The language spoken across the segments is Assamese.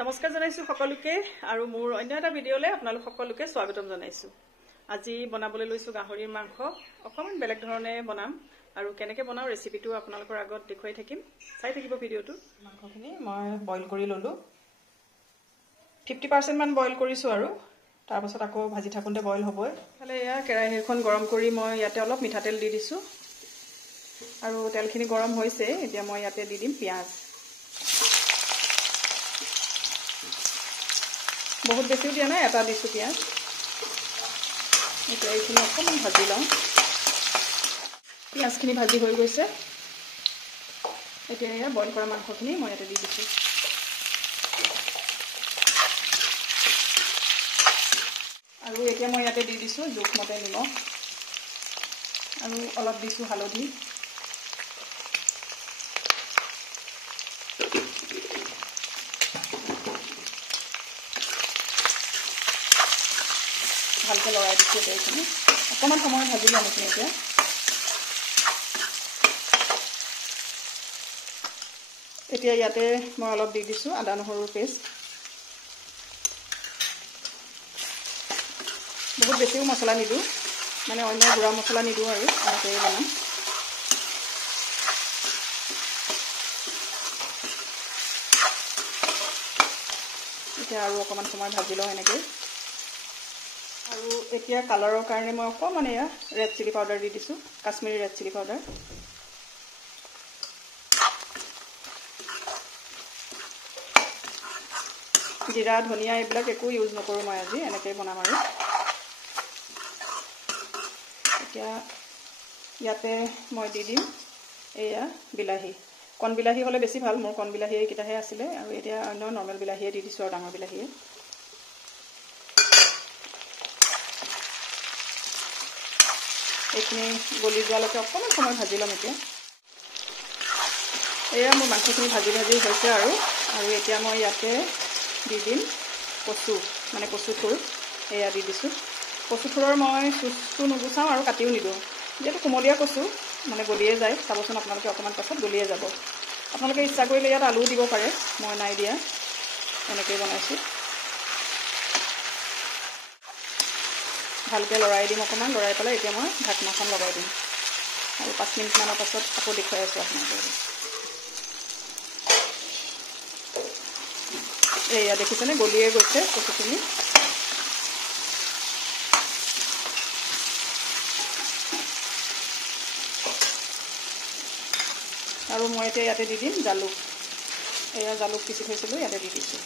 নমস্কাৰ জনাইছো সকলোকে আৰু মোৰ অন্য এটা ভিডিঅ'লে আপোনালোক সকলোকে স্বাগতম জনাইছো। আজি বনাবলৈ লৈছো গাহৰিৰ মাংস। অকমান বেলেগ ধৰণে বনাম আৰু কেনেকৈ বনাও ৰেচিপিটো আপোনালোকৰ আগত দেখুৱাই থাকিম। চাই থাকিব ভিডিঅ'টো। মাংসখিনি মই বইল কৰি ললো। 50% মান বইল কৰিছো আৰু তাৰ পাছত আকৌ ভাজি থাকুনতে বইল হ'বই। খালে ইয়া কেৰাহীখন গৰম কৰি মই ইয়াতে অলপ মিঠাতেল দি দিছো। আৰু তেলখিনি গৰম হৈছে। এতিয়া মই ইয়াতে দি দিম পিয়াজ। बहुत बेसिও दिया ना এটা দিছো পিয়াজ। এতিয়া এইখিনি অকমান ভাজি লওঁ। পিয়াজখিনি ভাজি হৈ গৈছে। এতিয়া এয়া বইল কৰা মাংসখিনি মই ইয়াতে দি দিছো। আৰু এতিয়া মই ইয়াতে দি দিছো জোখমতে নিমখ আৰু অলপ দিছো হালধি। ভালকে লৰাই দিছো এইখিনি অকমান সময় ভাজি লম এতিয়া। এতিয়া ইয়াতে মই অলপ দি দিছো আদা নহৰুৰ পেষ্ট। বহুত বেছিও মছলা নিদো, মানে অন্য গুড়া মছলা নিদো আৰু এনেকৈ বনাম। এতিয়া আৰু অকমান সময় ভাজি লওঁ এনেকৈ। আৰু এতিয়া কালাৰৰ কাৰণে মই অকমান এয়া ৰেড চিলি পাউডাৰ দি দিছো, কাশ্মীৰী ৰেড চিলি পাউডাৰ। জিৰা ধনিয়া এইবিলাক একো ইউজ নকৰো মই আজি, এনেকৈ বনাম আৰু। এতিয়া ইয়াতে মই দি দিম এয়া বিলাহী। কণ বিলাহী হ'লে বেছি ভাল, মোৰ কণ বিলাহী এইকেইটাহে আছিলে আৰু এতিয়া অন্য নৰ্মেল বিলাহীয়ে দি দিছো আৰু ডাঙৰ বিলাহীয়ে। এইখিনি গলি যোৱালৈকে অকণমান সময় ভাজি ল'ম এতিয়া। এয়া মোৰ মাংসখিনি ভাজি ভাজি হৈছে আৰু এতিয়া মই ইয়াতে দি দিম কচু, মানে কচু থুৰ এয়া দি দিছোঁ। কচু থুৰৰ মই চুচটো নুগুচাওঁ আৰু কাটিও নিদিওঁ, যিহেতু কুমলীয়া কচু মানে গলিয়ে যায়। চাবচোন আপোনালোকে অকণমান পাছত গলিয়ে যাব। আপোনালোকে ইচ্ছা কৰিলে ইয়াত আলুও দিব পাৰে, মই নাই দিয়া, এনেকৈয়ে বনাইছোঁ। ভালকৈ লৰাই দিম অকণমান, লৰাই পেলাই এতিয়া মই ঢাকনাখন লগাই দিম আৰু 5 মিনিটমানৰ পাছত আকৌ দেখুৱাই আছোঁ আপোনালোকে। এয়া দেখিছেনে গলিয়ে গৈছে কচুখিনি। আৰু মই এতিয়া ইয়াতে দি দিম জালুক। এয়া জালুক পিচি থৈছিলোঁ, ইয়াতে দি দিছোঁ।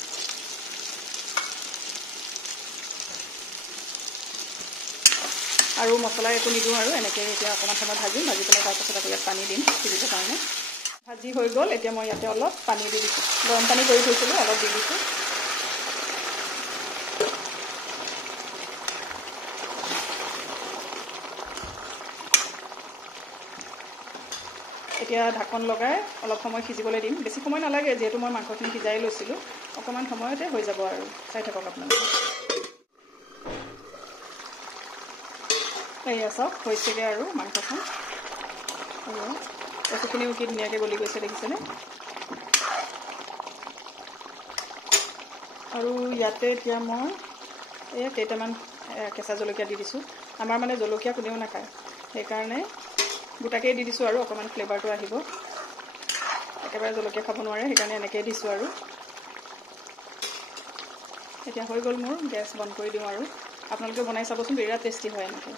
আৰু মছলা একো নিদিওঁ আৰু এনেকৈ এতিয়া অকণমান সময় ভাজিম, ভাজি পেলাই তাৰপাছত আকৌ ইয়াত পানী দিম সিজিবৰ কাৰণে। ভাজি হৈ গ'ল। এতিয়া মই ইয়াতে অলপ পানী দি দিছোঁ, গৰম পানী কৰি থৈছিলোঁ, অলপ দি দিছোঁ। এতিয়া ঢাকন লগাই অলপ সময় সিজিবলৈ দিম। বেছি সময় নালাগে, যিহেতু মই মাংসখিনি সিজাই লৈছিলোঁ। অকণমান সময়তে হৈ যাব আৰু, চাই থাকক আপোনালোকে। এয়া চাওক হৈছেগৈ আৰু মাংসখন। কচুখিনিও কি ধুনীয়াকৈ গলি গৈছে দেখিছেনে। আৰু ইয়াতে এতিয়া মই এয়া কেইটামান কেঁচা জলকীয়া দি দিছোঁ। আমাৰ মানে জলকীয়া কোনেও নাখায়, সেইকাৰণে গোটাকেই দি দিছোঁ আৰু অকণমান ফ্লেভাৰটো আহিব। একেবাৰে জলকীয়া খাব নোৱাৰে, সেইকাৰণে এনেকৈ দিছোঁ আৰু। এতিয়া হৈ গ'ল মোৰ, গেছ বন্ধ কৰি দিওঁ আৰু। আপোনালোকে বনাই চাবচোন, বিৰাট টেষ্টি হয় এনেকৈ।